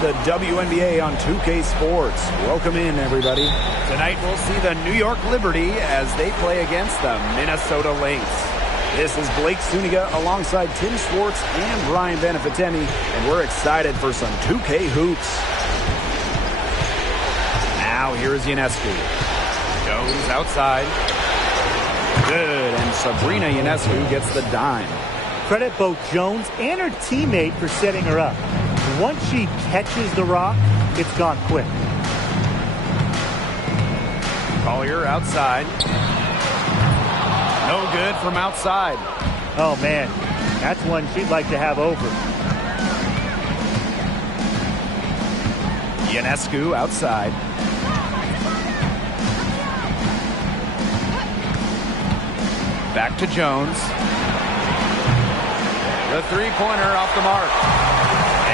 the WNBA on 2K Sports. Welcome in, everybody. Tonight we'll see the New York Liberty as they play against the Minnesota Lynx. This is Blake Suniga alongside Tim Schwartz and Brian Benefitemi, and we're excited for some 2K hoops. Now here's Ionescu. Goes outside. Good, and Sabrina Ionescu gets the dime. Credit both Jones and her teammate for setting her up. Once she catches the rock, it's gone quick. Collier outside. No good from outside. Oh, man. That's one she'd like to have over. Ionescu outside. Back to Jones. The three-pointer off the mark.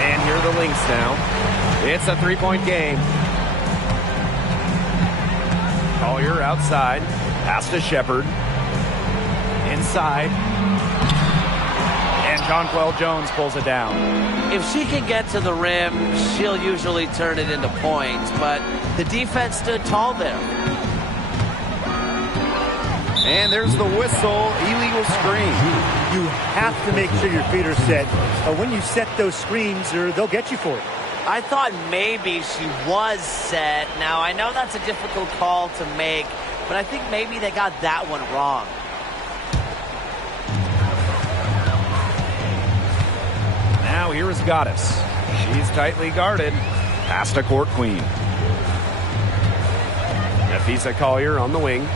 And here are the Lynx now. It's a three-point game. Collier outside. Pass to Shepard. Inside. And Jonquel Jones pulls it down. If she can get to the rim, she'll usually turn it into points, but the defense stood tall there. And there's the whistle, illegal screen. You have to make sure your feet are set. When you set those screens, they'll get you for it. I thought maybe she was set. Now, I know that's a difficult call to make, but I think maybe they got that one wrong. Now here is Goddess. She's tightly guarded. Pass to Court Queen. Nafisa Collier on the wing.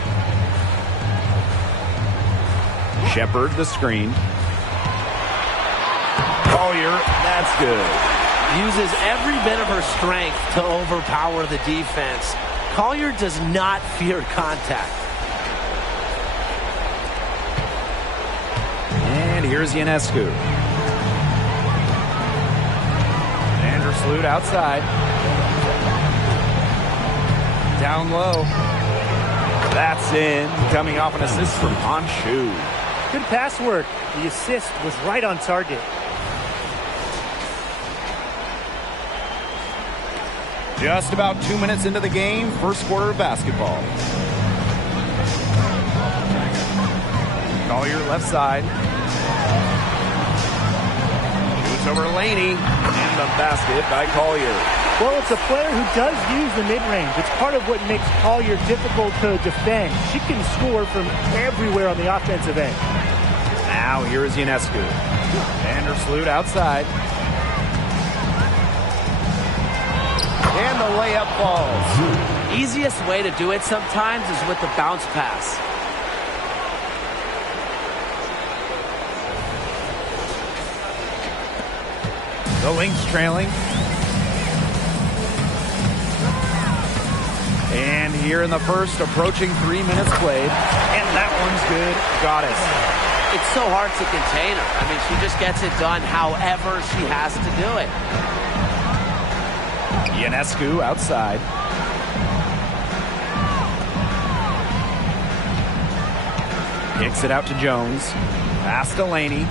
Shepard the screen. Collier, that's good. Uses every bit of her strength to overpower the defense. Collier does not fear contact. And here's Ionescu. Vandersloot outside. Down low. That's in. Coming off an assist from Honshu. Good pass work. The assist was right on target. Just about 2 minutes into the game, first quarter of basketball. Collier left side. Shoots over Laney. And the basket by Collier. Well, it's a player who does use the mid-range. It's part of what makes Collier difficult to defend. She can score from everywhere on the offensive end. Now here is Ionescu. Vandersloot outside. And the layup falls. Easiest way to do it sometimes is with the bounce pass. The Lynx trailing. And here in the first, approaching 3 minutes played. And that one's good. Goddess. It's so hard to contain her. I mean, she just gets it done however she has to do it. Ionescu outside. Kicks it out to Jones. Pass to Laney.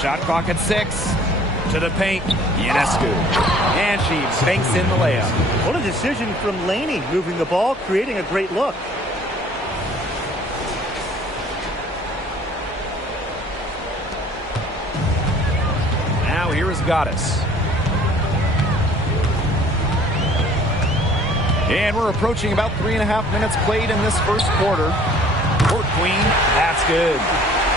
Shot clock at 6. To the paint. Ionescu. And she banks in the layup. What a decision from Laney, moving the ball, creating a great look. Now here is Goddess. And we're approaching about 3.5 minutes played in this first quarter. Court Queen, that's good.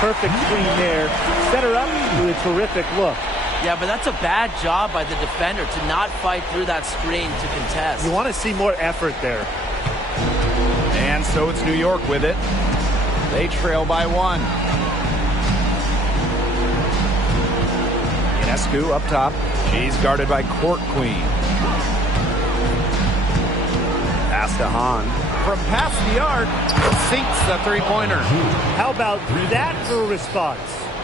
Perfect screen there. Set her up with a terrific look. Yeah, but that's a bad job by the defender to not fight through that screen to contest. You want to see more effort there. And so it's New York with it. They trail by 1. Ionescu up top. She's guarded by Court Queen. Pass to Hahn. From past the arc, sinks the three-pointer. How about that for a response?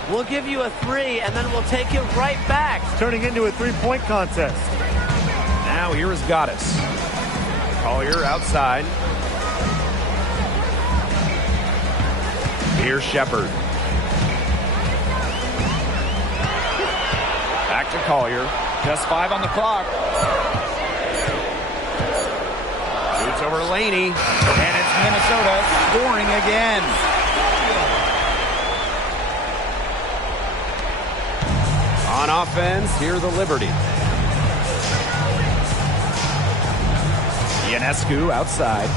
We'll give you a 3, and then we'll take it right back. It's turning into a three-point contest. Now here is Goddess. Collier outside. Here's Shepard. Back to Collier. Just 5 on the clock. Shoots over Laney. And it's Minnesota scoring again. On offense, here the Liberty. Ionescu outside.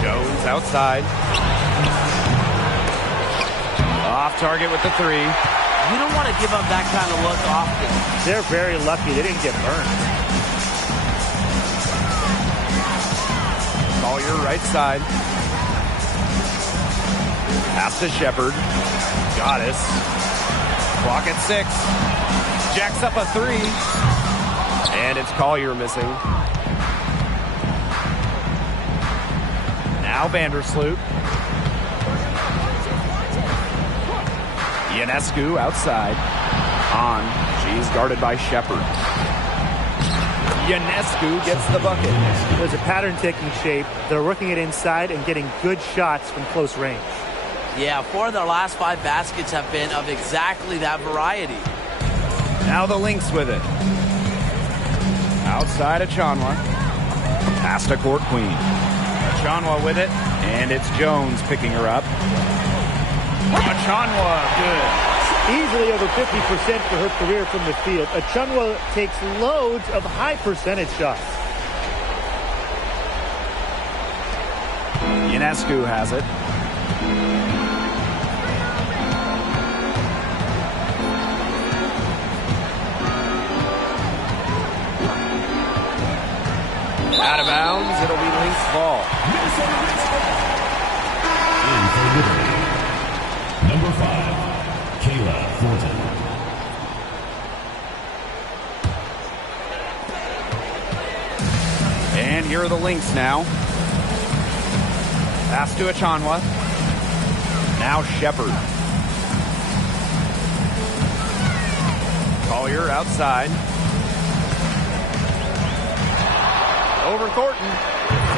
Jones outside. Off target with the 3. You don't want to give up that kind of look often. They're very lucky they didn't get burned. Collier right side. Pass to Shepard. Goddess. Clock at 6. Jacks up a 3. And it's Collier missing. Now Vandersloot. Ionescu outside. On. She's guarded by Shepard. Ionescu gets the bucket. There's a pattern taking shape. They're working it inside and getting good shots from close range. Yeah, 4 of their last 5 baskets have been of exactly that variety. Now the Lynx with it. Outside Achanwa. Pass to Court Queen. Achanwa with it. And it's Jones picking her up. Achanwa, good. Easily over 50% for her career from the field. Achanwa takes loads of high percentage shots. Ionescu has it. Out of bounds, it'll be Lynx ball. In for Liberty, number 5, Kayla Thornton. And here are the Lynx now. Pass to Achanwa. Now Shepard. Collier outside. Over Thornton.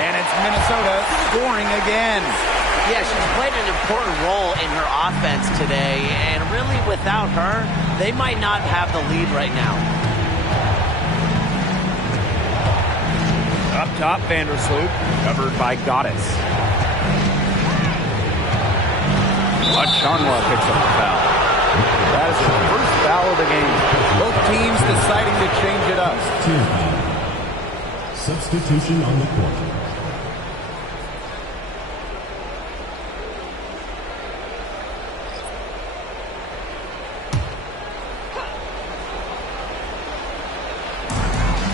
And it's Minnesota scoring again. Yeah, she's played an important role in her offense today, and really without her, they might not have the lead right now. Up top, Vandersloot, covered by Goddess. Achanwa picks up the foul. That is his first foul of the game. Both teams deciding to change it up. Team foul. Substitution on the court.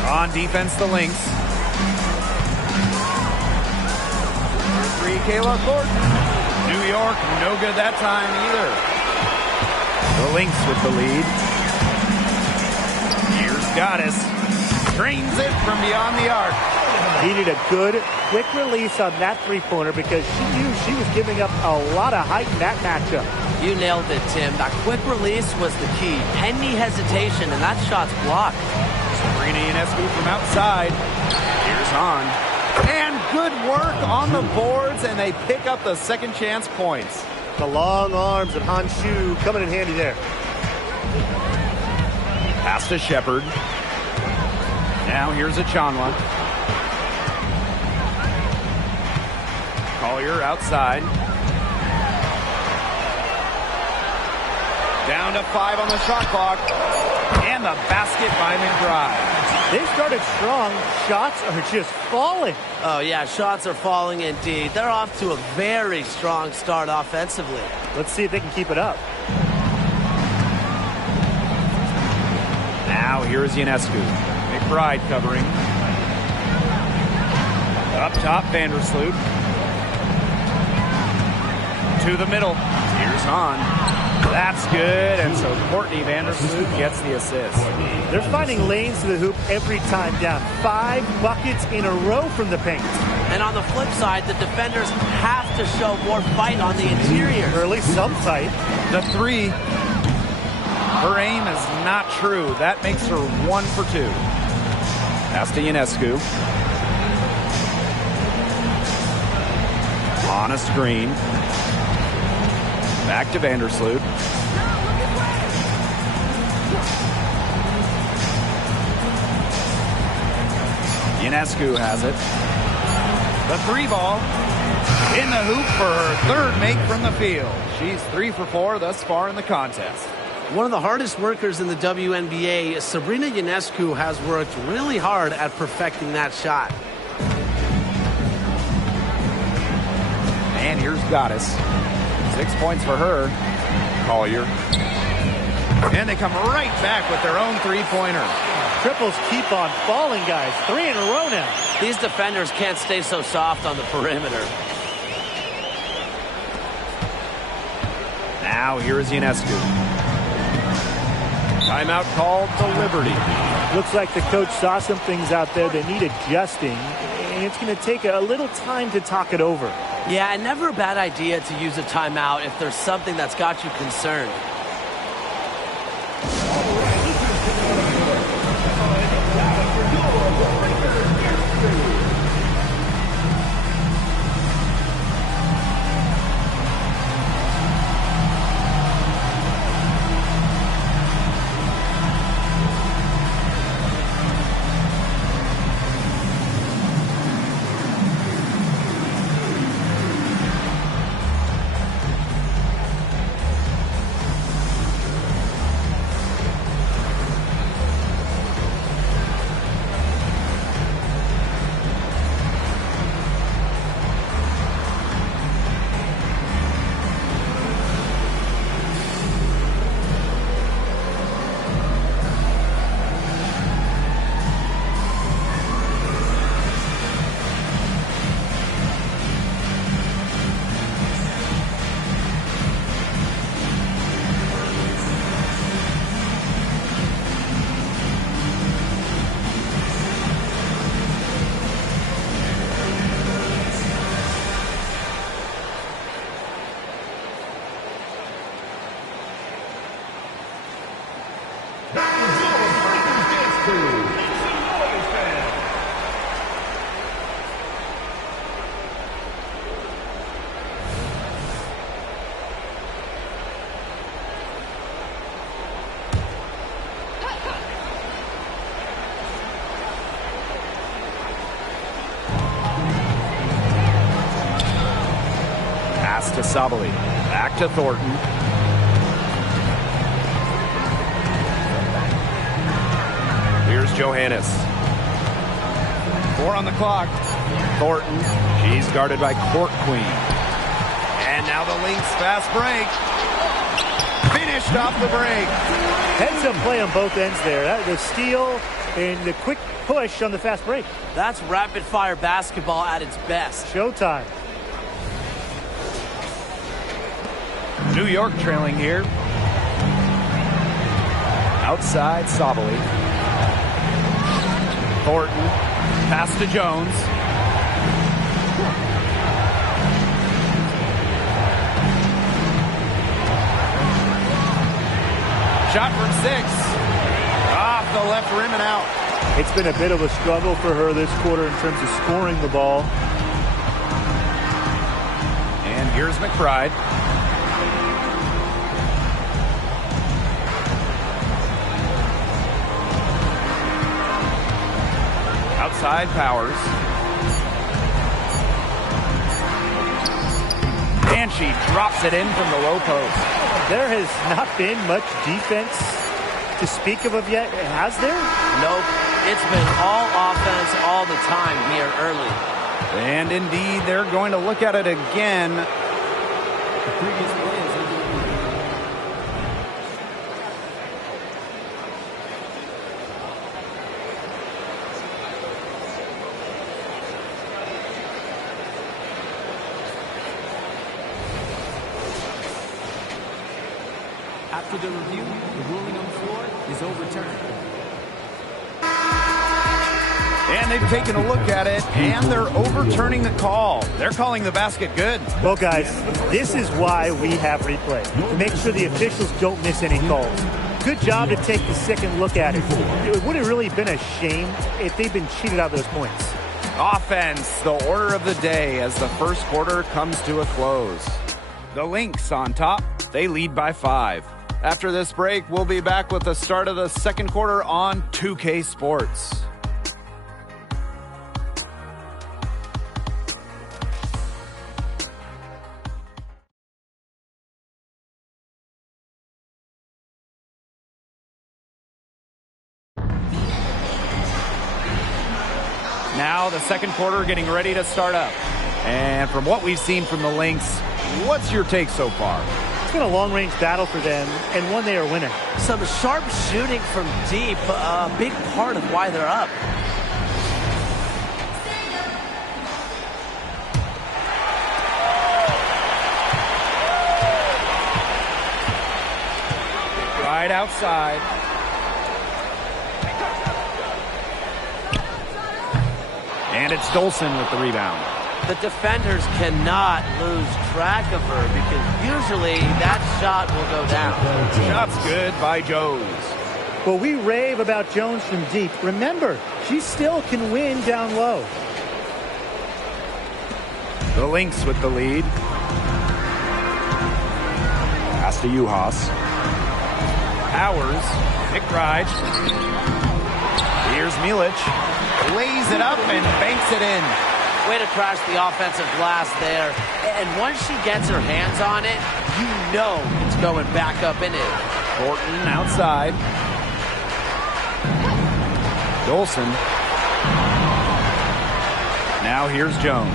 On defense, the Lynx. 3, Kayla Thornton. New York, no good that time either. The Lynx with the lead. Here's Goddess. Drains it from beyond the arc. Needed a good, quick release on that three-pointer because she knew she was giving up a lot of height in that matchup. You nailed it, Tim. That quick release was the key. Any hesitation, and that shot's blocked. Sabrina Ionescu from outside. Here's on. And good work on the boards, and they pick up the second chance points. The long arms of Hanshu coming in handy there. Pass to Shepard. Now here's Achanwa. Collier outside. Down to 5 on the shot clock. And the basket by McBride. They started strong. Shots are just falling. Oh, yeah, shots are falling indeed. They're off to a very strong start offensively. Let's see if they can keep it up. Now here's Ionescu. McBride covering. Up top, Vandersloot. To the middle. Here's on. That's good. And so Courtney Vandersloot gets the assist. They're finding lanes to the hoop every time down. 5 buckets in a row from the paint. And on the flip side, the defenders have to show more fight on the interior. Or at least some fight. The 3. Her aim is not true. That makes her 1 for 2. Pass to Ionescu. On a screen. Back to Vandersloot. Ionescu has it. The 3 ball in the hoop for her 3rd make from the field. She's 3 for 4 thus far in the contest. One of the hardest workers in the WNBA, Sabrina Ionescu, has worked really hard at perfecting that shot. And here's Goddess. 6 points for her. Collier. And they come right back with their own 3-pointer. Triples keep on falling, guys. 3 in a row now. These defenders can't stay so soft on the perimeter. Now here is Ionescu. Timeout called the Liberty. Looks like the coach saw some things out there that need adjusting, and it's going to take a little time to talk it over. Yeah, and never a bad idea to use a timeout if there's something that's got you concerned. To Sabali. Back to Thornton. Here's Johannes. 4 on the clock. Thornton. She's guarded by Court Queen. And now the Lynx fast break. Finished off the break. Heads up play on both ends there. The steal and the quick push on the fast break. That's rapid fire basketball at its best. Showtime. New York trailing here. Outside Sabali. Thornton. Pass to Jones. Shot from 6. Off the left rim and out. It's been a bit of a struggle for her this quarter in terms of scoring the ball. And here's McBride. Outside Powers. And she drops it in from the low post. There has not been much defense to speak of yet, has there? Nope. It's been all offense all the time here early. And indeed, they're going to look at it again. The previous play is after the review, the ruling on the floor is overturned. And they've taken a look at it, and they're overturning the call. They're calling the basket good. Well, guys, this is why we have replay, to make sure the officials don't miss any calls. Good job to take the second look at it. It would have really been a shame if they'd been cheated out of those points. Offense, the order of the day as the first quarter comes to a close. The Lynx on top, They lead by 5. After this break, we'll be back with the start of the second quarter on 2K Sports. Now the second quarter getting ready to start up. And from what we've seen from the Lynx, what's your take so far? It's been a long-range battle for them, and one they are winning. Some sharp shooting from deep, a big part of why they're up. Right outside. And it's Dolson with the rebound. The defenders cannot lose track of her because usually that shot will go down. Shot's good by Jones. Well, we rave about Jones from deep. Remember, she still can win down low. The Lynx with the lead. Pass to Uhas. Powers. McBride. Here's Milic. Lays it up and banks it in. Way to crash the offensive glass there. And once she gets her hands on it, you know it's going back up in it. Thornton outside. Dolson. Now here's Jones.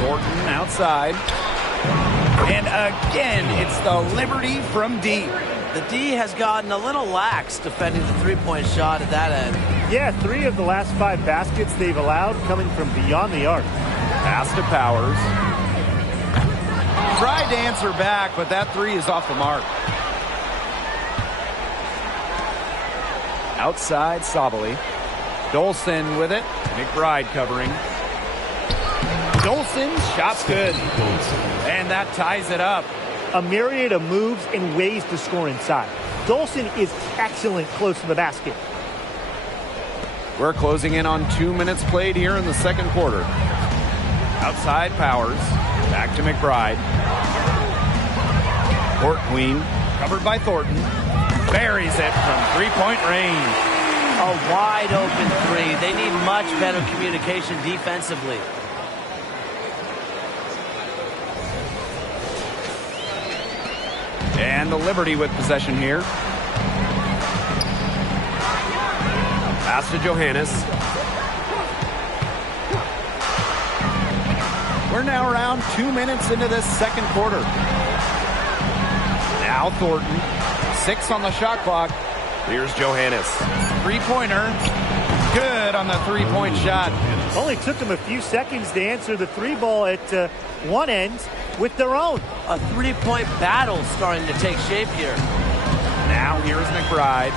Thornton outside. And again, it's the Liberty from deep. The D has gotten a little lax defending the three-point shot at that end. Yeah, 3 of the last 5 baskets they've allowed coming from beyond the arc. Pass to Powers. Tried to answer back, but that 3 is off the mark. Outside, Sabali. Dolson with it. McBride covering. Dolson, shot's good. And that ties it up. A myriad of moves and ways to score inside. Dolson is excellent close to the basket. We're closing in on 2 minutes played here in the second quarter. Outside, Powers. Back to McBride. Court Queen, covered by Thornton. Buries it from three-point range. A wide open 3. They need much better communication defensively. And the Liberty with possession here. Pass to Johannes. We're now around 2 minutes into this second quarter. Now Thornton. 6 on the shot clock. Here's Johannes. Three-pointer. Good on the three-point shot. Only took them a few seconds to answer the 3 ball at one end with their own. A three-point battle starting to take shape here. Now here's McBride.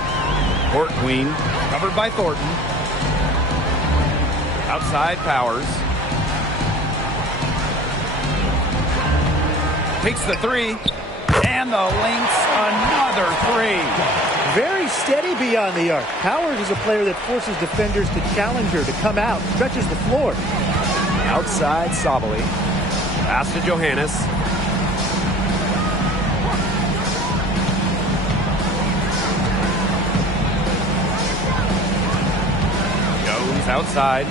Court Queen, covered by Thornton. Outside, Powers. Takes the 3. And the Lynx, another 3. Very steady beyond the arc. Powers is a player that forces defenders to challenge her, to come out, stretches the floor. Outside, Sabali. Pass to Johannes. Jones outside.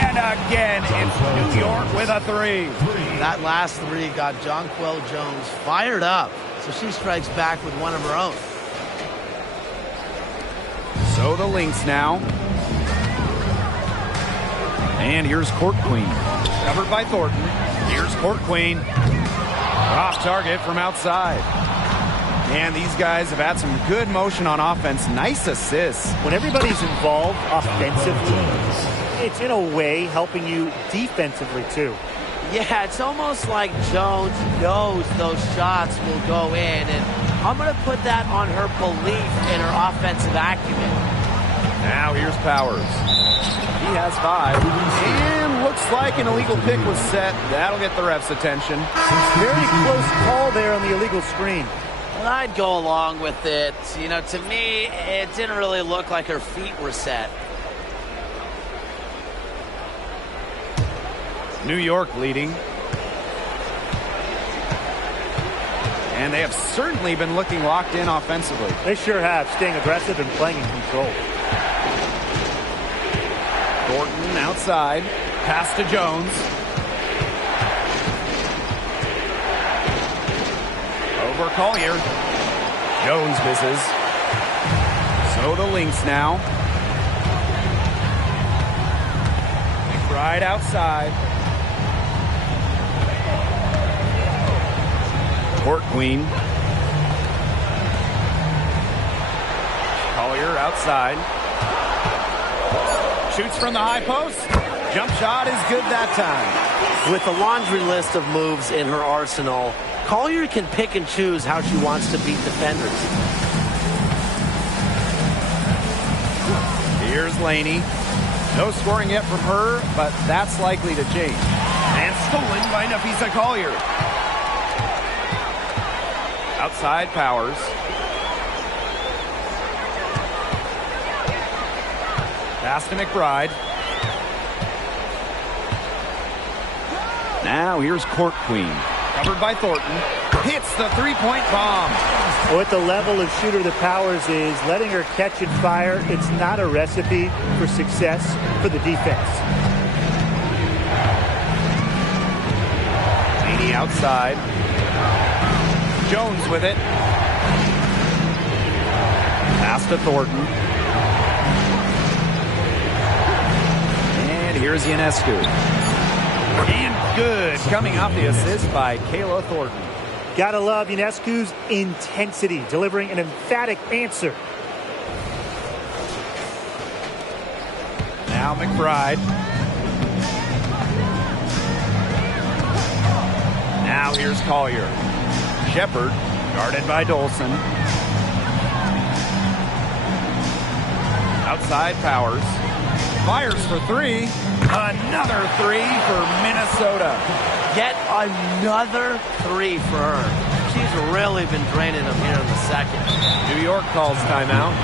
And again, it's New York with a 3. That last 3 got Jonquel Jones fired up, so she strikes back with one of her own. So the Lynx now. And here's Court Queen. Covered by Thornton. Here's Court Queen. Off target from outside. And these guys have had some good motion on offense. Nice assists. When everybody's involved offensively, it's in a way helping you defensively too. Yeah, it's almost like Jones knows those shots will go in, and I'm going to put that on her belief in her offensive acumen. Now here's Powers. He has 5. And looks like an illegal pick was set. That'll get the ref's attention. Very close call there on the illegal screen. Well, I'd go along with it. You know, to me, it didn't really look like her feet were set. New York leading. And they have certainly been looking locked in offensively. They sure have, staying aggressive and playing in control. Thornton outside. Pass to Jones. Over Collier. Jones misses. So to Lynx now. McBride outside. Court Queen. Collier outside. Shoots from the high post. Jump shot is good that time. With a laundry list of moves in her arsenal, Collier can pick and choose how she wants to beat defenders. Here's Laney. No scoring yet from her, but that's likely to change. And stolen by Nafisa Collier. Outside Powers. Pass to McBride. Now here's Court Queen. Covered by Thornton. Hits the three-point bomb. With the level of shooter that Powers is, letting her catch and fire, it's not a recipe for success for the defense. Laney outside. Jones with it. Pass to Thornton. And here's Ionescu. And good. Coming off the assist by Kayla Thornton. Gotta love Ionescu's intensity, delivering an emphatic answer. Now McBride. Now here's Collier. Shepard, guarded by Dolson. Outside Powers. Fires for three. Another three for Minnesota. Yet another three for her. She's really been draining them here in the second. New York calls timeout.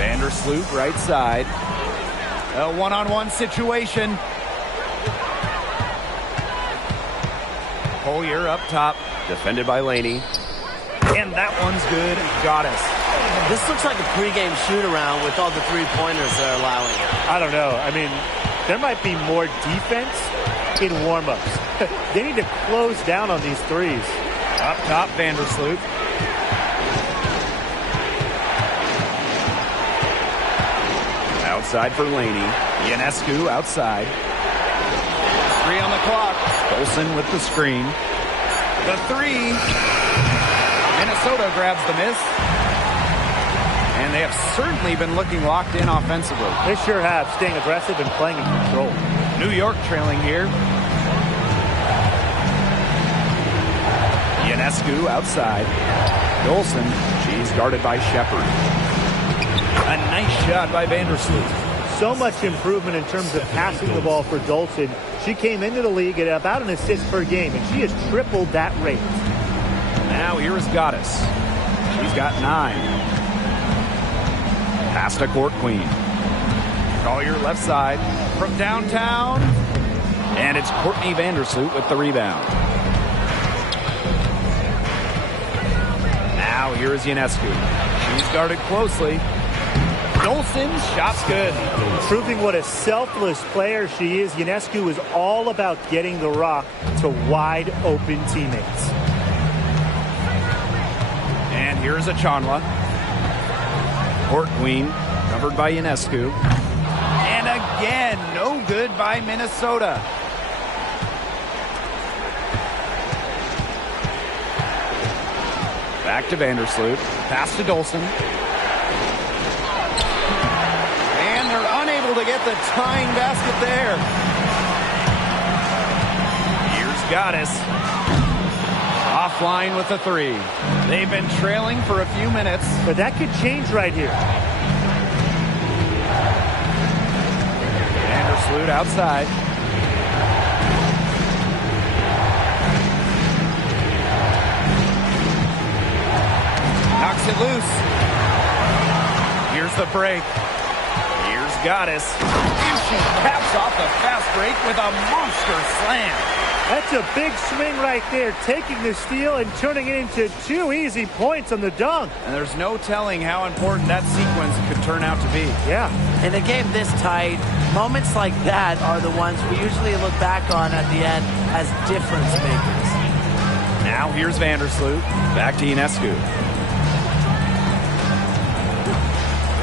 Vandersloot right side. A one-on-one situation. Collier up top, defended by Laney. And that one's good. Got us. This looks like a pregame shoot-around with all the three-pointers they're allowing. I don't know. I mean, there might be more defense in warm-ups. They need to close down on these threes. Up top, Vandersloot. Outside for Laney. Ionescu outside. 3 on the clock. Dolson with the screen. The three. Minnesota grabs the miss. And they have certainly been looking locked in offensively. They sure have, staying aggressive and playing in control. New York trailing here. Ionescu outside. Dolson, she's guarded by Shepard. A nice shot by Vandersloot. So much improvement in terms of passing the ball for Dolson. She came into the league at about an assist per game, and she has tripled that rate. Now here is Goddess. She's got 9. Pass to Court Queen. Collier left side from downtown. And it's Courtney Vandersloot with the rebound. Now here is Ionescu. She's guarded closely. Dolson's shot's good. Proving what a selfless player she is, Ionescu is all about getting the rock to wide open teammates. And here's Achanwa. Court Queen covered by Ionescu. And again, no good by Minnesota. Back to Vandersloot. Pass to Dolson. And they're unable to get the tying basket there. Here's Goddess. Offline with the 3. They've been trailing for a few minutes. But that could change right here. Vandersloot outside. Knocks it loose. Here's the break. Here's Goddess. And she caps off the fast break with a monster slam. That's a big swing right there, taking the steal and turning it into 2 easy points on the dunk. And there's no telling how important that sequence could turn out to be. Yeah. In a game this tight, moments like that are the ones we usually look back on at the end as difference makers. Now here's Vandersloot. Back to Ionescu.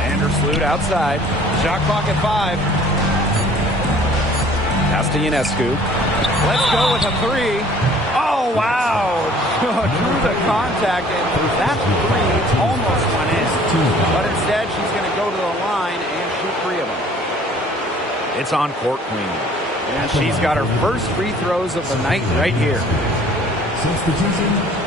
Vandersloot outside. Shot clock at 5. Pass to Ionescu. Let's go with a 3. Oh, wow. Drew the contact, and that 3 almost went in. But instead, she's going to go to the line and shoot 3 of them. It's on Court Queen. And she's got her first free throws of the night right here. Substitution.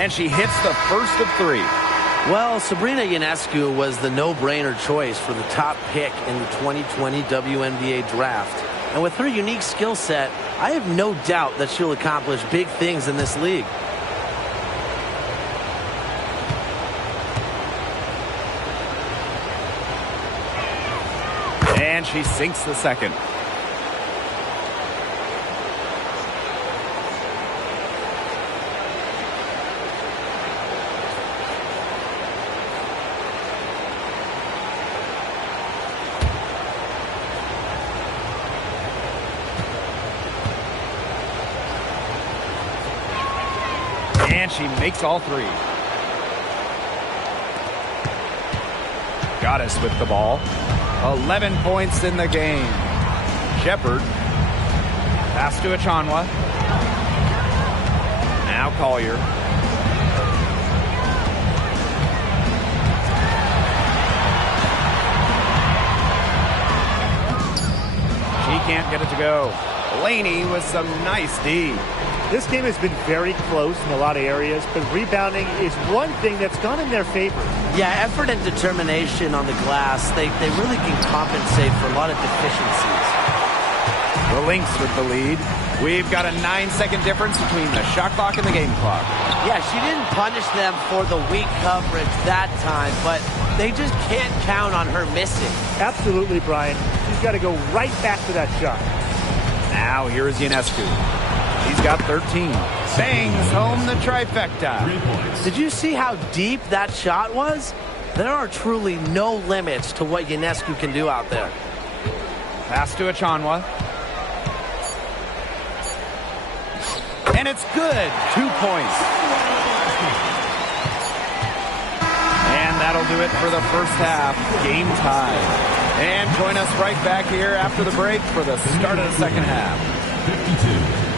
And she hits the first of 3. Well, Sabrina Ionescu was the no-brainer choice for the top pick in the 2020 WNBA draft. And with her unique skill set, I have no doubt that she'll accomplish big things in this league. And she sinks the second. And she makes all 3. Goddess with the ball. 11 points in the game. Shepard. Pass to Achanwa. Now Collier. She can't get it to go. Laney with some nice D. This game has been very close in a lot of areas, but rebounding is one thing that's gone in their favor. Yeah, effort and determination on the glass, they really can compensate for a lot of deficiencies. The Lynx with the lead. We've got a 9-second difference between the shot clock and the game clock. Yeah, she didn't punish them for the weak coverage that time, but they just can't count on her missing. Absolutely, Brian. She's got to go right back to that shot. Now here is Ionescu. He's got 13. Bangs home the trifecta. Did you see how deep that shot was? There are truly no limits to what Ionescu can do out there. Pass to Achanwa. And it's good. 2 points. And that'll do it for the first half. Game tie. And join us right back here after the break for the start of the second half. 52.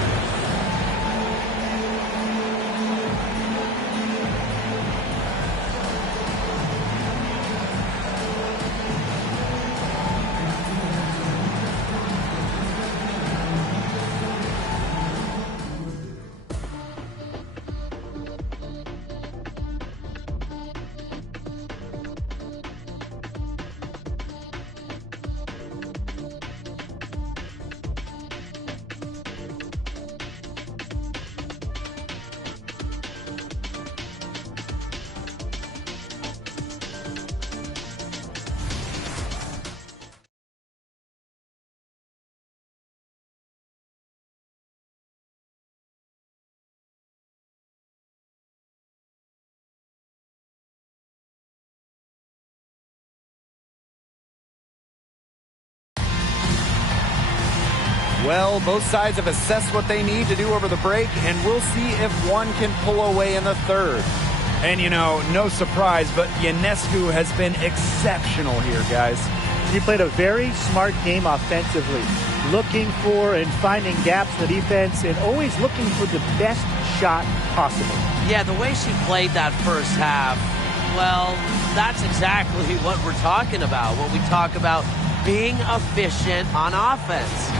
Well, both sides have assessed what they need to do over the break, and we'll see if one can pull away in the third. And, you know, no surprise, but Ionescu has been exceptional here, guys. He played a very smart game offensively, looking for and finding gaps in the defense and always looking for the best shot possible. Yeah, the way she played that first half, well, that's exactly what we're talking about when we talk about being efficient on offense.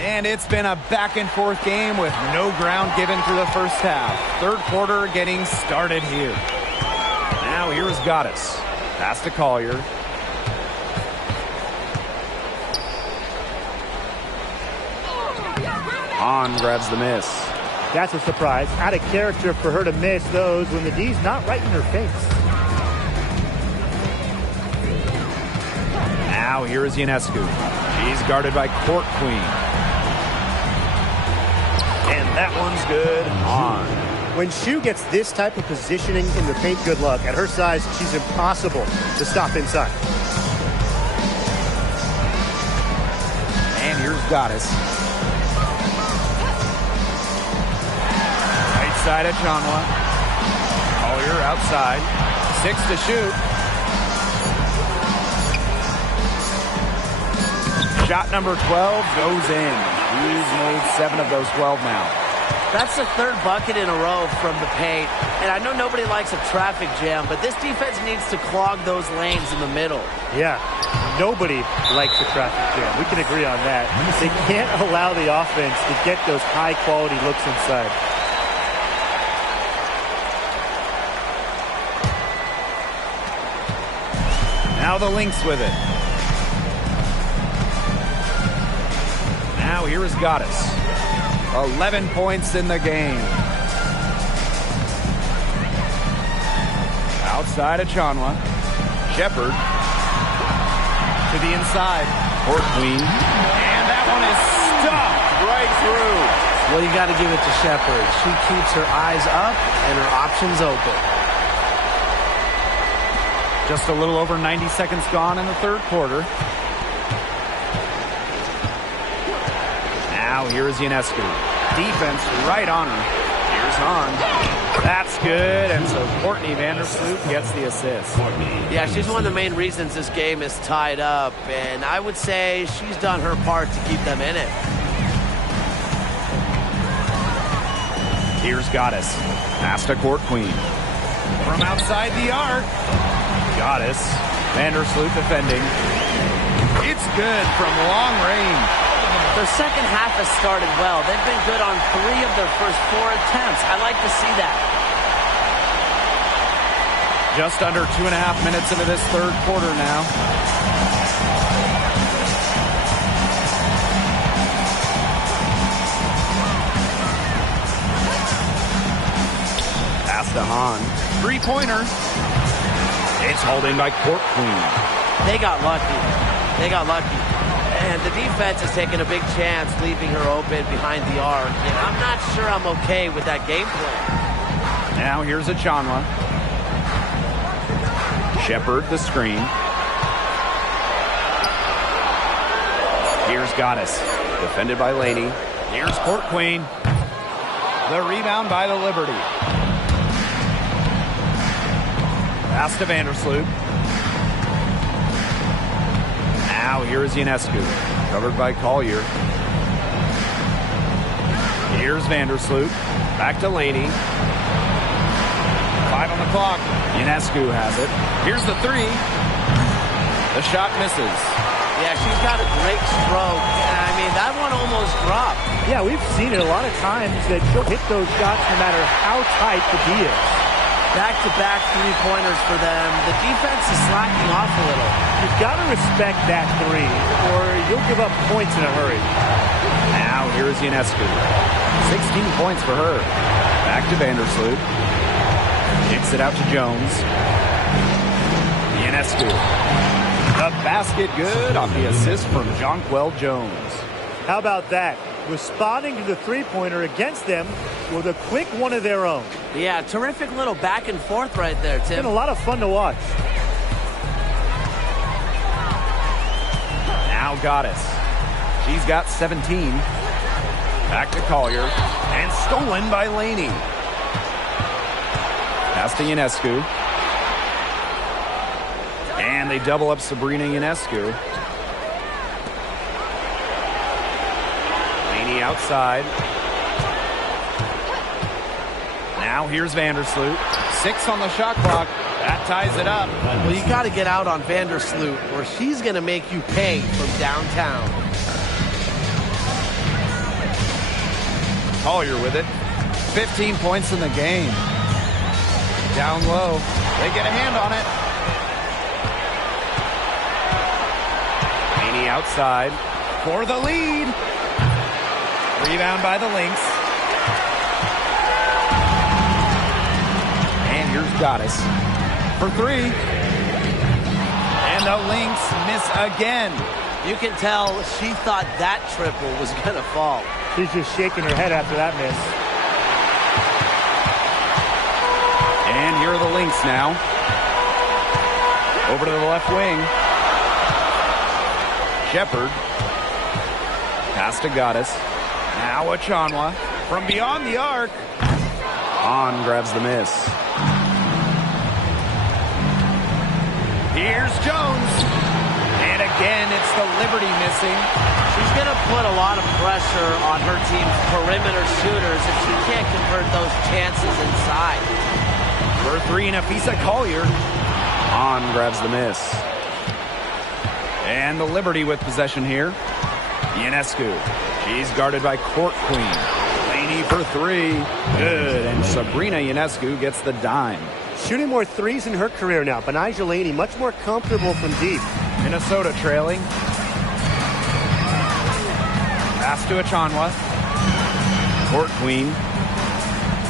And it's been a back-and-forth game with no ground given through the first half. Third quarter getting started here. Now here's Goddess. Pass to Collier. Hahn grabs the miss. That's a surprise. Out of character for her to miss those when the D's not right in her face. Now here is Ionescu. She's guarded by Court Queen. And that one's good on. When Shu gets this type of positioning in the paint, good luck. At her size, she's impossible to stop inside. And here's Goddess. Right side of Chanwa. Collier outside. 6 to shoot. Shot number 12 goes in. He's made 7 of those 12 now. That's the third bucket in a row from the paint. And I know nobody likes a traffic jam, but this defense needs to clog those lanes in the middle. Yeah, nobody likes a traffic jam. We can agree on that. They can't allow the offense to get those high-quality looks inside. Now the Lynx with it. Now here is Goddess. 11 points in the game. Outside of Chanwa. Shepard to the inside. Court Queen. And that one is stuffed right through. Well, you got to give it to Shepard. She keeps her eyes up and her options open. Just a little over 90 seconds gone in the third quarter. Now here is Ionescu. Defense right on her. Here's Hahn. That's good. And so Courtney Vandersloot gets the assist. Yeah, she's one of the main reasons this game is tied up. And I would say she's done her part to keep them in it. Here's Goddess. Pass to Court Queen. From outside the arc. Goddess. Vandersloot defending. It's good from long range. Their second half has started well. They've been good on 3 of their first 4 attempts. I like to see that. Just under 2.5 minutes into this third quarter now. Pass to Hahn. Three-pointer. It's hauled in by Court Queen. They got lucky. They got lucky. And the defense has taken a big chance leaving her open behind the arc. And I'm not sure I'm okay with that game plan. Now here's a Chanwa. Shepard the screen. Here's Goddess. Defended by Laney. Here's Court Queen. The rebound by the Liberty. Pass to Vandersloot. Now here's Ionescu, covered by Collier. Here's Vandersloot, back to Laney. 5 on the clock. Ionescu has it. Here's the three. The shot misses. Yeah, she's got a great stroke. I mean, that one almost dropped. Yeah, we've seen it a lot of times that she'll hit those shots no matter how tight the D is. Back-to-back three-pointers for them. The defense is slacking off a little. You've got to respect that three, or you'll give up points in a hurry. Now here's Ionescu. 16 points for her. Back to Vandersloot. Kicks it out to Jones. Ionescu. The basket good off the assist from Jonquel Jones. How about that? Responding to the three-pointer against them with a quick one of their own. Yeah, terrific little back and forth right there, Tim. It's been a lot of fun to watch. Now Goddess. She's got 17. Back to Collier. And stolen by Laney. Pass to Ionescu. And they double up Sabrina Ionescu. Laney outside. Now here's Vandersloot. 6 on the shot clock. That ties it up. Well, you got to get out on Vandersloot, or she's going to make you pay from downtown. Collier with it. 15 points in the game. Down low. They get a hand on it. Laney outside for the lead. Rebound by the Lynx. And here's Goddess for 3. And the Lynx miss again. You can tell she thought that triple was going to fall. She's just shaking her head after that miss. And here are the Lynx now. Over to the left wing. Shepard. Pass to Goddess. Now Achanwa from beyond the arc. On grabs the miss. Here's Jones. And again, it's the Liberty missing. She's going to put a lot of pressure on her team's perimeter shooters if she can't convert those chances inside. For 3, Nafisa Collier. On grabs the miss. And the Liberty with possession here. Ionescu. She's guarded by Court Queen. Laney for 3. Good. And Sabrina Ionescu gets the dime. Shooting more threes in her career now. Benijah Laney much more comfortable from deep. Minnesota trailing. Pass to Achanwa. Court Queen.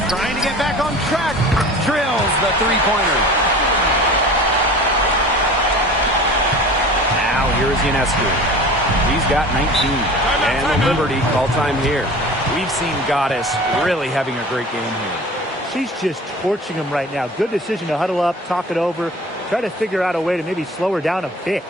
Trying to get back on track. Drills the three-pointer. Now here's Ionescu. He's got 19. And the Liberty call time here. We've seen Goddess really having a great game here. She's just torching him right now. Good decision to huddle up, talk it over, try to figure out a way to maybe slow her down a bit.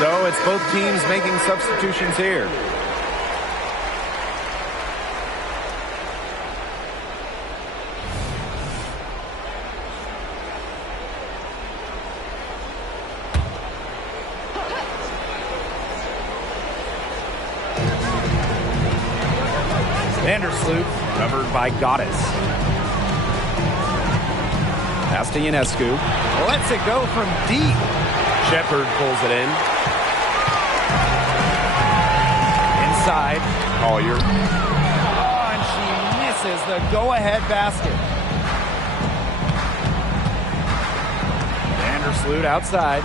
So it's both teams making substitutions here. Vandersloot covered by Goddess. Pass to Ionescu. Lets it go from deep. Shepard pulls it in. Inside. Collier. Oh, and she misses the go-ahead basket. Vandersloot outside.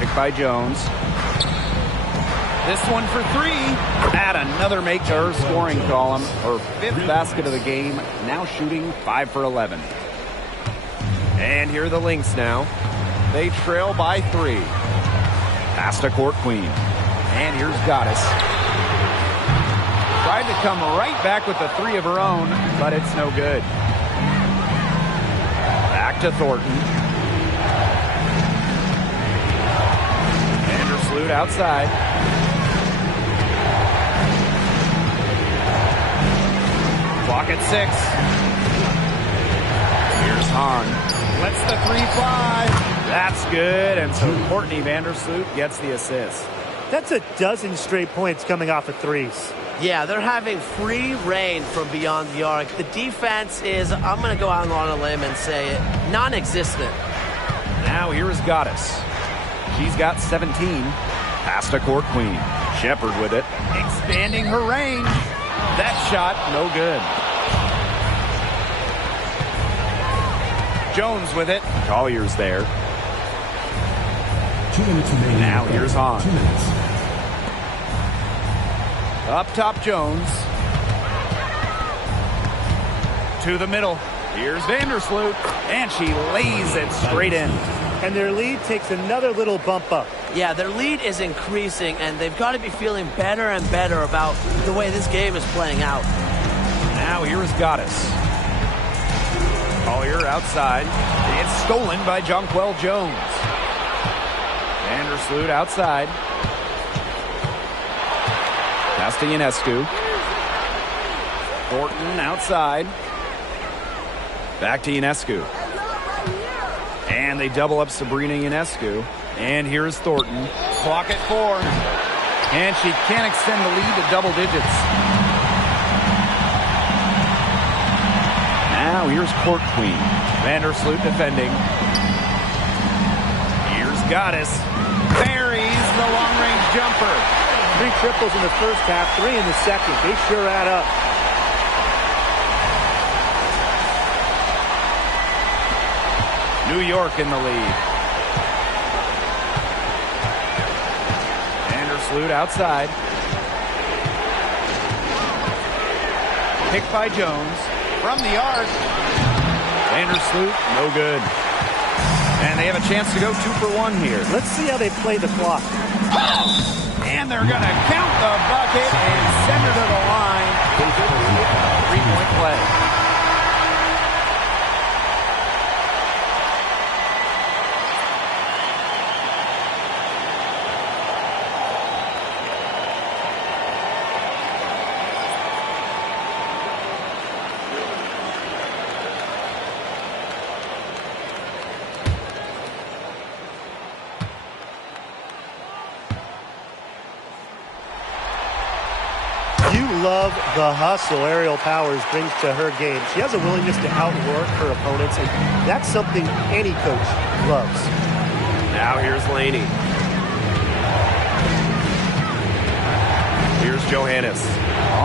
Pick by Jones. This one for three. Add another make to her scoring column. Her 5th basket of the game. Now shooting 5 for 11. And here are the Lynx now. They trail by 3. Pass to Court Queen. And here's Goddess. Tried to come right back with the 3 of her own, but it's no good. Back to Thornton. Vandersloot outside. Clock at 6. Here's Hahn. Lets the 3 fly. That's good. And so Courtney Vandersloot gets the assist. That's a dozen straight points coming off of threes. Yeah, they're having free reign from beyond the arc. The defense is, I'm going to go out on a limb and say it, non-existent. Now here is Goddess. She's got 17. Pass to Court Queen. Shepard with it. Expanding her range. That shot, no good. Jones with it. Collier's there. 2 minutes remaining. Now here's Hahn. 2 minutes. Up top, Jones. To the middle. Here's Vandersloot. And she lays it straight in. And their lead takes another little bump up. Yeah, their lead is increasing, and they've got to be feeling better and better about the way this game is playing out. Now here is Goddess. Collier outside. It's stolen by Jonquel Jones. Vandersloot outside. Pass to Ionescu. Thornton outside. Back to Ionescu. And they double up Sabrina Ionescu. And here's Thornton. Clock at 4. And she can't extend the lead to double digits. Now here's Court Queen. Vandersloot defending. Here's Goddess. Buries the long-range jumper. 3 triples in the first half, 3 in the second. They sure add up. New York in the lead. Vandersloot outside. Picked by Jones. From the arc. Vandersloot, no good. And they have a chance to go 2 for 1 here. Let's see how they play the clock. And they're going to count the bucket and send her to the line. 3-point play. Love the hustle Ariel Powers brings to her game. She has a willingness to outwork her opponents, and that's something any coach loves. Now here's Laney. Here's Johannes.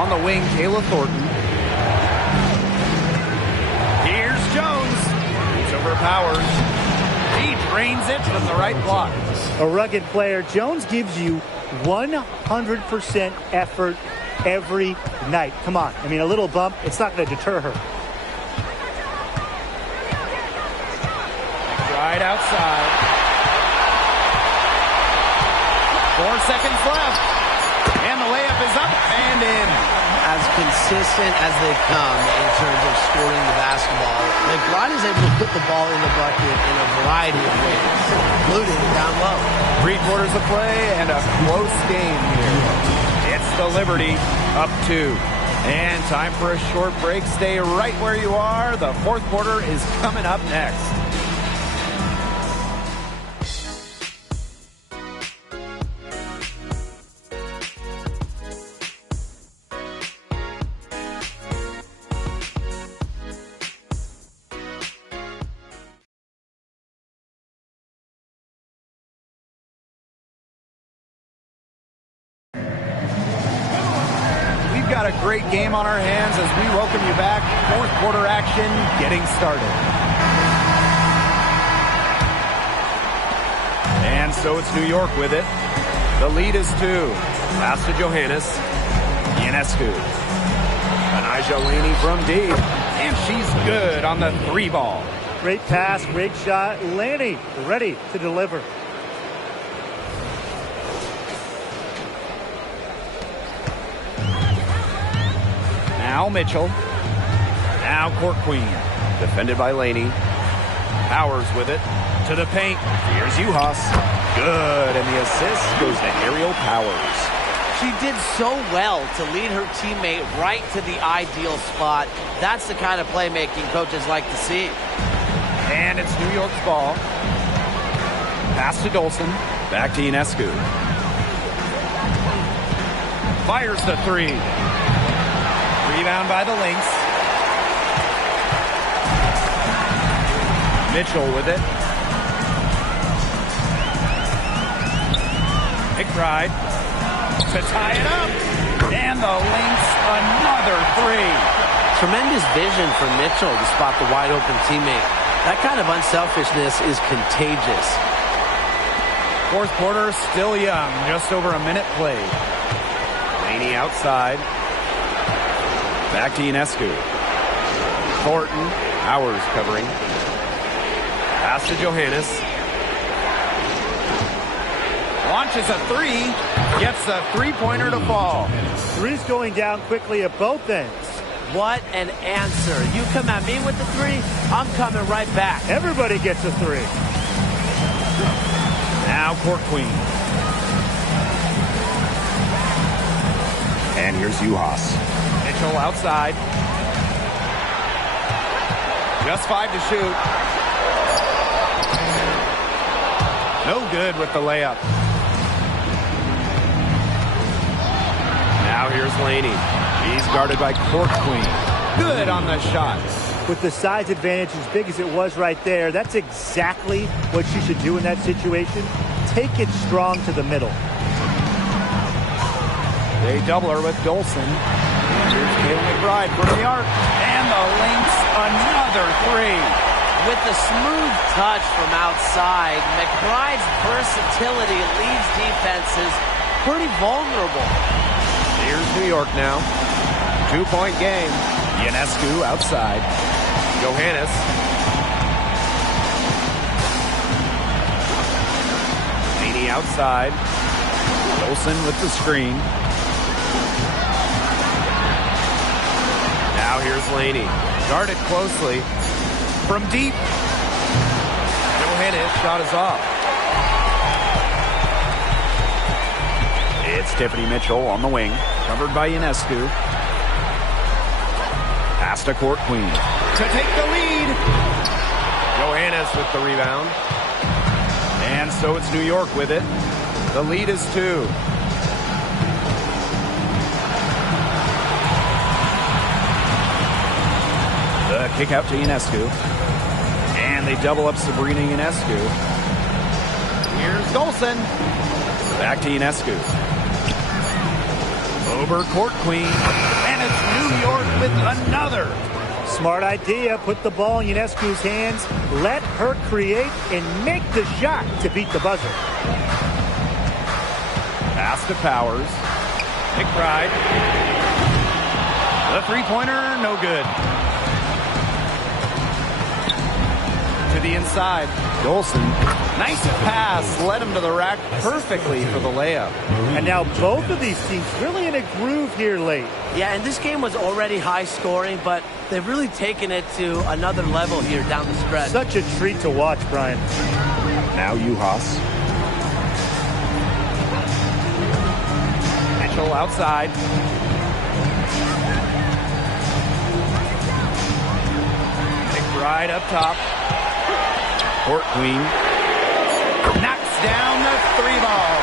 On the wing, Kayla Thornton. Here's Jones. It's over Powers. He drains it from the right block. A rugged player. Jones gives you 100% effort every night. Come on. I mean, a little bump, it's not going to deter her. Right outside. 4 seconds left. And the layup is up and in. As consistent as they come in terms of scoring the basketball, McBride is able to put the ball in the bucket in a variety of ways, including down low. 3/4 of play and a close game here. It's the Liberty up 2. And time for a short break. Stay right where you are. The 4th quarter is coming up next. a great game on our hands as we welcome you back. Fourth quarter action getting started. And so it's New York with it. The lead is 2. Pass to Johannes. Ionescu. Anijah Laney from deep. And she's good on the 3 ball. Great pass, great shot. Laney ready to deliver. Now Mitchell. Now Court Queen. Defended by Laney. Powers with it. To the paint. Here's Uhas. Good. And the assist goes to Aerial Powers. She did so well to lead her teammate right to the ideal spot. That's the kind of playmaking coaches like to see. And it's New York's ball. Pass to Dolson. Back to Ionescu. Fires the 3. Rebound by the Lynx. Mitchell with it. McBride to tie it up. And the Lynx another 3. Tremendous vision from Mitchell to spot the wide open teammate. That kind of unselfishness is contagious. Fourth quarter still young. Just over a minute played. Laney outside. Back to Ionescu. Thornton. Powers covering. Pass to Johannes. Launches a 3. Gets the 3-pointer to fall. 3's going down quickly at both ends. What an answer. You come at me with the 3, I'm coming right back. Everybody gets a 3. Now Court Queen. And here's Uhas. Mitchell outside. Just 5 to shoot. No good with the layup. Now here's Laney. He's guarded by Court Queen. Good on the shot. With the size advantage as big as it was right there, that's exactly what she should do in that situation. Take it strong to the middle. They double her with Dolson. Here's Kayla McBride from the arc. And the Lynx another 3. With the smooth touch from outside, McBride's versatility leaves defenses pretty vulnerable. Here's New York now. 2-point game. Ionescu outside. Johannes. Laney outside. Dolson with the screen. Now here's Laney. Guarded closely. From deep. Johannes shot is off. It's Tiffany Mitchell on the wing. Covered by Ionescu. Pass to Court Queen. To take the lead. Johannes with the rebound. And so it's New York with it. The lead is 2. The kick out to Ionescu. And they double up Sabrina Ionescu. Here's Dolson. Back to Ionescu. Over Court Queen. And it's New York with another. Smart idea. Put the ball in Ionescu's hands. Let her create and make the shot to beat the buzzer. Pass to Powers. McBride. The 3-pointer, no good. To the inside. Dolson. Nice pass. Led him to the rack perfectly for the layup. And now both of these teams really in a groove here late. Yeah, and this game was already high scoring, but they've really taken it to another level here down the stretch. Such a treat to watch, Brian. Now Uhas. Mitchell outside. McBride up top. Court Queen knocks down the 3-ball.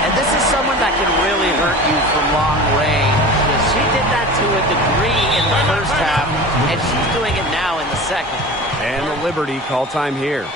And this is someone that can really hurt you from long range. She did that to a degree in the first half, and she's doing it now in the second. And the Liberty call time here.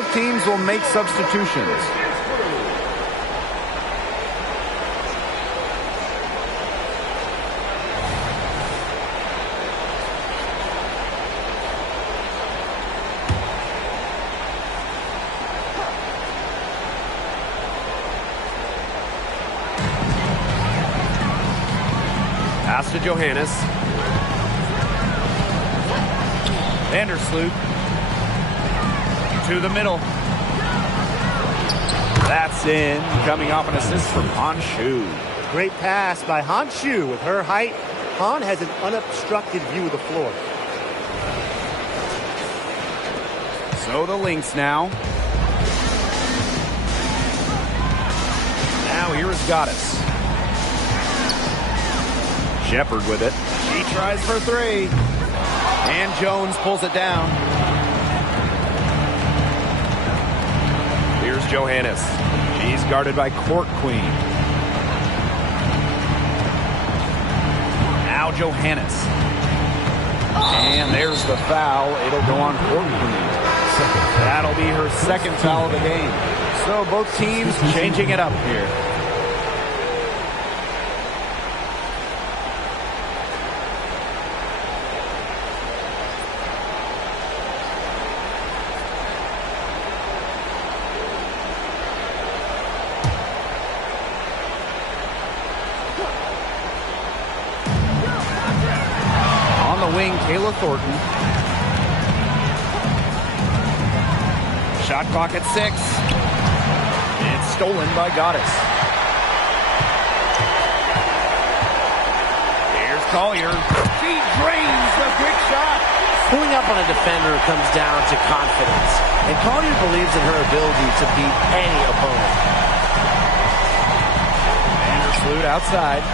Both teams will make substitutions. Pass to Johannes. Vandersloot to the middle. That's in. Coming off an assist from Han Shu. Great pass by Han Shu. With her height, Han has an unobstructed view of the floor. So the Lynx now. Now here is Goddess. Shepard with it. She tries for three. And Jones pulls it down. Here's Johannes. She's guarded by Court Queen. Now Johannes. And there's the foul. It'll go on Court Queen. That'll be her second foul of the game. So both teams changing it up here. Wing, Kayla Thornton. Shot clock at 6. It's stolen by Goddess. Here's Collier. She drains the quick shot. Pulling up on a defender comes down to confidence. And Collier believes in her ability to beat any opponent. Vandersloot outside.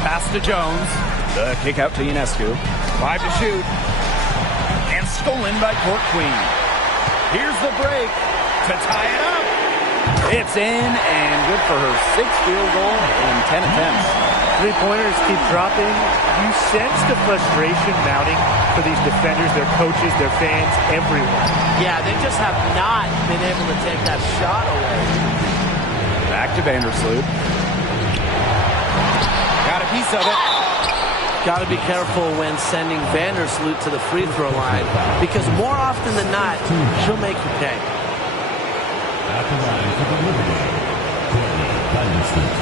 Pass to Jones. The kick out to Ionescu. 5 to shoot. And stolen by Court Queen. Here's the break to tie it up. It's in and good for her 6th field goal in 10 attempts. Three-pointers keep dropping. You sense the frustration mounting for these defenders, their coaches, their fans, everyone. Yeah, they just have not been able to take that shot away. Back to Vandersloot. Got a piece of it. Got to be careful when sending Vandersloot to the free throw line because more often than not, she'll make you pay. At the line for the Liberty, Vandersloot.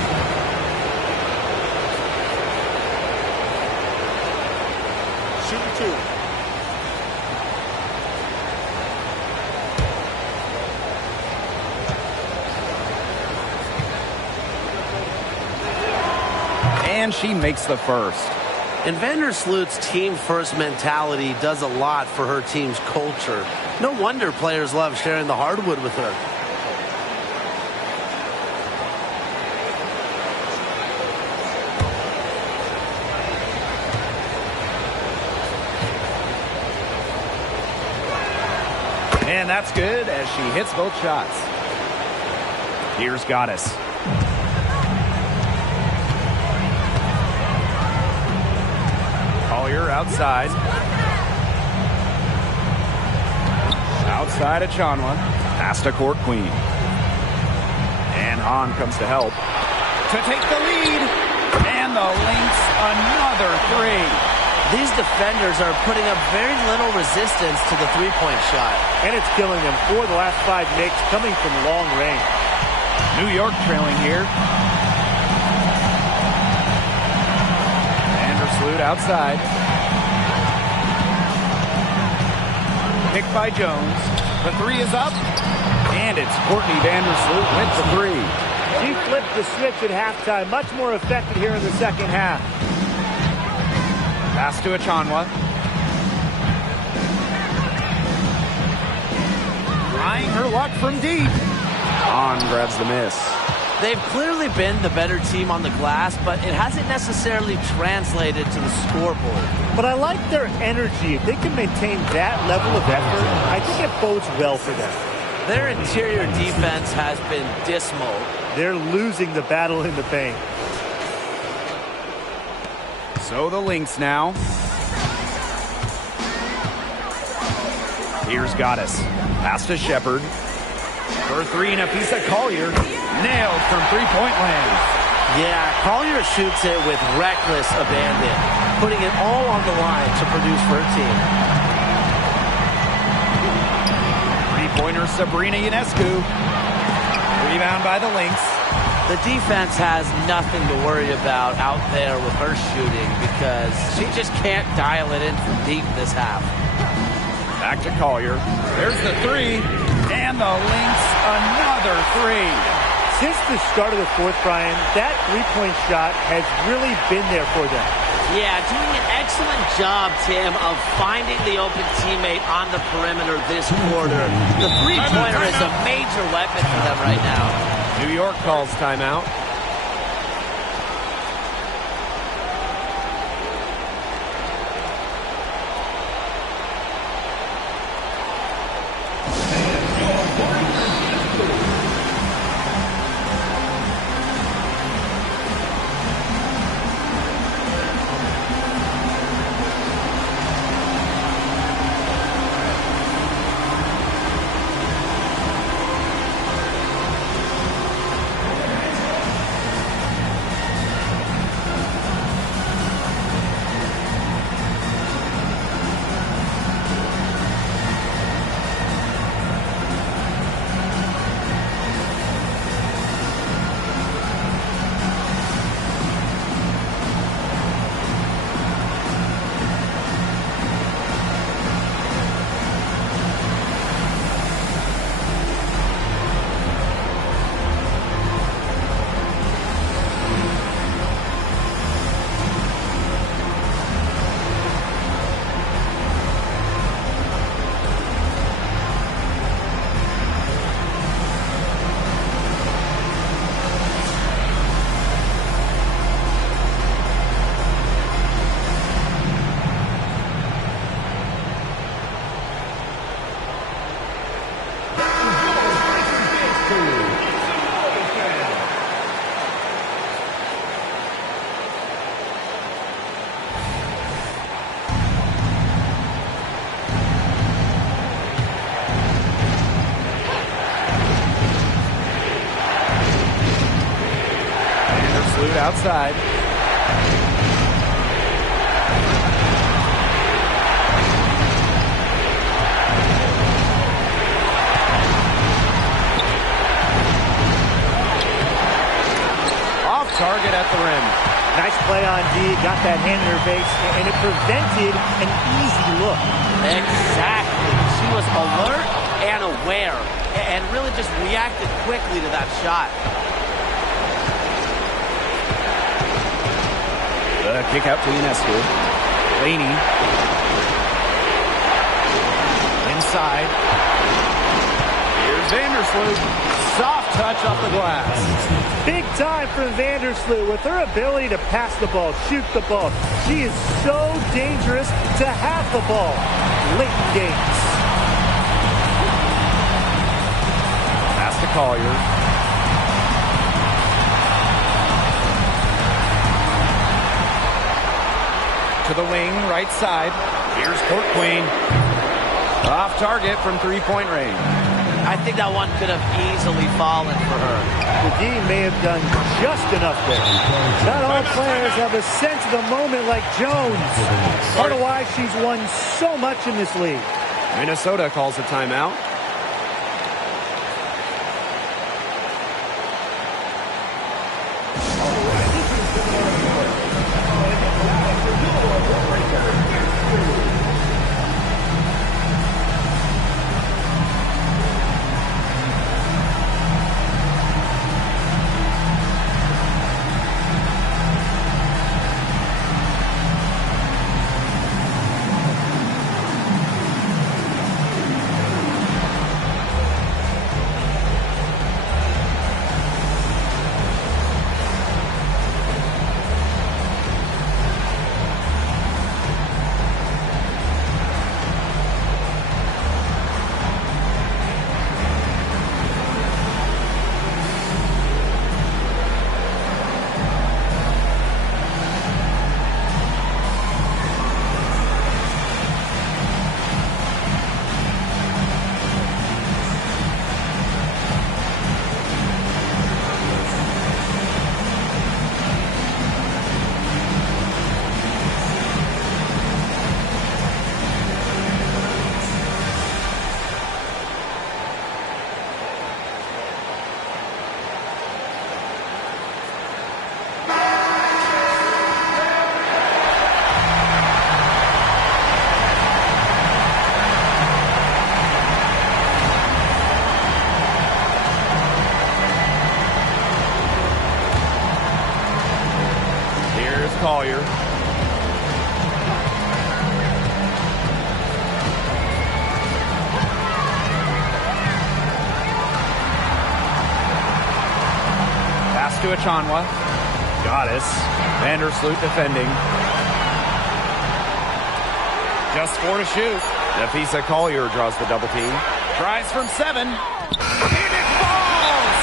Shooting 2. And she makes the first. And Vandersloot's team-first mentality does a lot for her team's culture. No wonder players love sharing the hardwood with her. And that's good as she hits both shots. Here's Goddess. Collier outside. Outside of Chanwa. Pass to Court Queen. And Hahn comes to help. To take the lead. And the Lynx another three. These defenders are putting up very little resistance to the three-point shot. And it's killing them. 4 of the last 5 makes coming from long range. New York trailing here. Vandersloot outside. Picked by Jones. The three is up. And it's Courtney Vandersloot with the three. She flipped the switch at halftime. Much more effective here in the second half. Pass to Achanwa. Trying her luck from deep. On grabs the miss. They've clearly been the better team on the glass, but it hasn't necessarily translated to the scoreboard. But I like their energy. If they can maintain that level of effort, I think it bodes well for them. Their interior defense has been dismal. They're losing the battle in the paint. So the Lynx now. Here's Goddess. Pass to Shepard. For three, Napisa Collier. Nailed from three-point land. Yeah, Collier shoots it with reckless abandon, putting it all on the line to produce for her team. Three-pointer Sabrina Ionescu. Rebound by the Lynx. The defense has nothing to worry about out there with her shooting because she just can't dial it in from deep this half. Back to Collier. There's the three. And the Lynx, another three. Since the start of the fourth, Brian, that three-point shot has really been there for them. Yeah, doing an excellent job, Tim, of finding the open teammate on the perimeter this quarter. The three-pointer is a major weapon for them right now. New York calls timeout. Outside. Off target at the rim. Nice play on D, got that hand in her face, and it prevented an easy look. Exactly. She was alert and aware, and really just reacted quickly to that shot. The kick out to Ionescu. Laney. Inside. Here's Vandersloot. Soft touch off the glass. Big time for Vandersloot with her ability to pass the ball, shoot the ball. She is so dangerous to have the ball late in games. Pass to Collier. To the wing, right side. Here's Court Queen. Off target from three-point range. I think that one could have easily fallen for her. The D may have done just enough there. Not all players have a sense of the moment like Jones. Part of why she's won so much in this league. Minnesota calls a timeout. to Achanwa. Goddess. Vandersloot defending. Just 4 to shoot. Nafisa Collier draws the double team. Tries from 7. And it falls!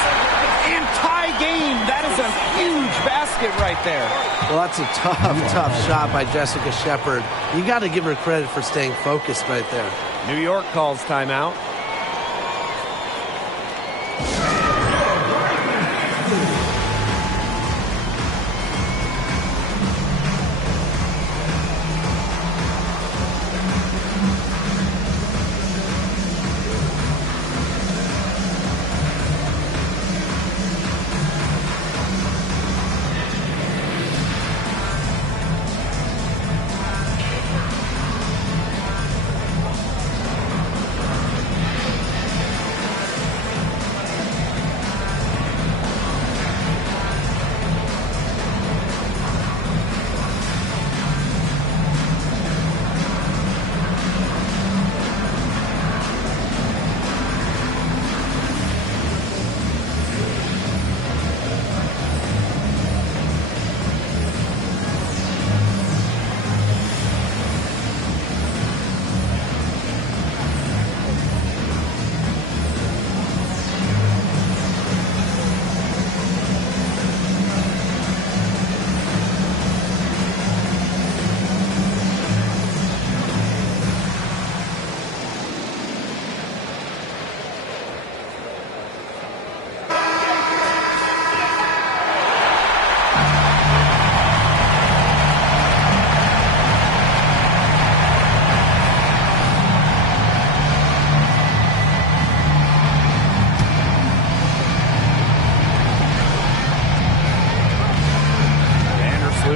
And tie game. That is a huge basket right there. Well, that's a tough shot by Jessica Shepard. You got to give her credit for staying focused right there. New York calls timeout.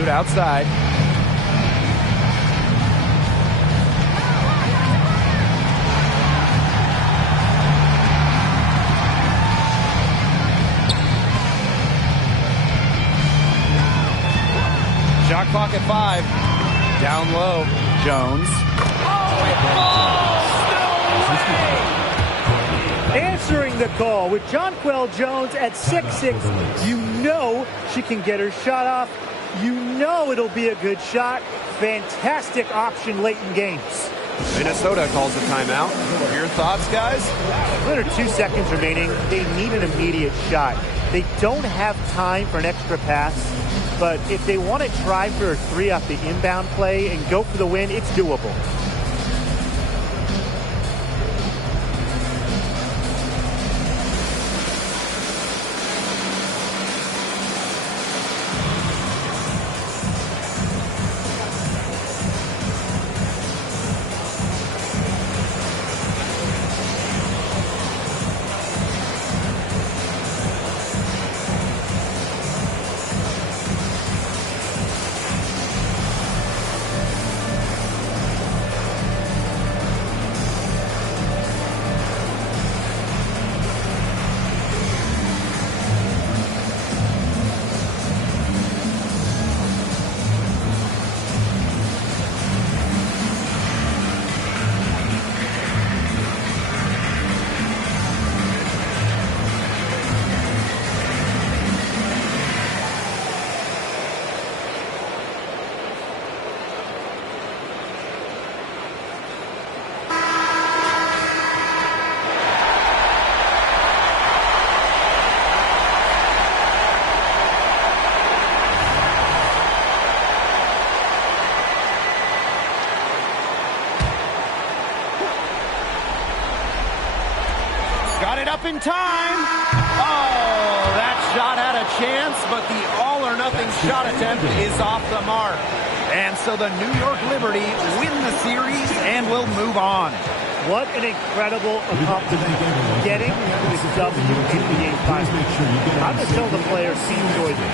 Outside. Shot clock at 5. Down low. Jones. Oh, it falls! No way! Answering the call with Jonquel Jones at 6'6", you know she can get her shot off. You know it'll be a good shot. Fantastic option late in games. Minnesota calls a timeout. Your thoughts, guys? Under 2 seconds remaining. They need an immediate shot. They don't have time for an extra pass, but if they want to try for a 3 off the inbound play and go for the win, it's doable. Up in time. Oh, that shot had a chance, but the all-or-nothing shot attempt is off the mark. And so the New York Liberty win the series and will move on. What an incredible accomplishment, getting to the WNBA Finals. I'm going to tell the players he enjoys it.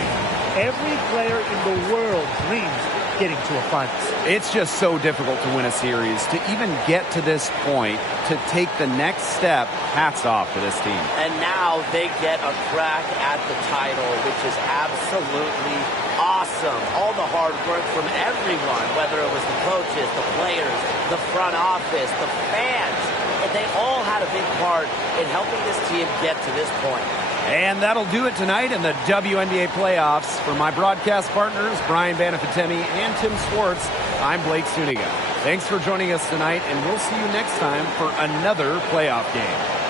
Every player in the world dreams getting to a finals. It's just so difficult to win a series. To even get to this point, to take the next step, hats off to this team. And now they get a crack at the title, which is absolutely awesome. All the hard work from everyone, whether it was the coaches, the players, the front office, the fans, and they all had a big part in helping this team get to this point. And that'll do it tonight in the WNBA playoffs. For my broadcast partners, Brian Banafitemi and Tim Schwartz, I'm Blake Suniga. Thanks for joining us tonight, and we'll see you next time for another playoff game.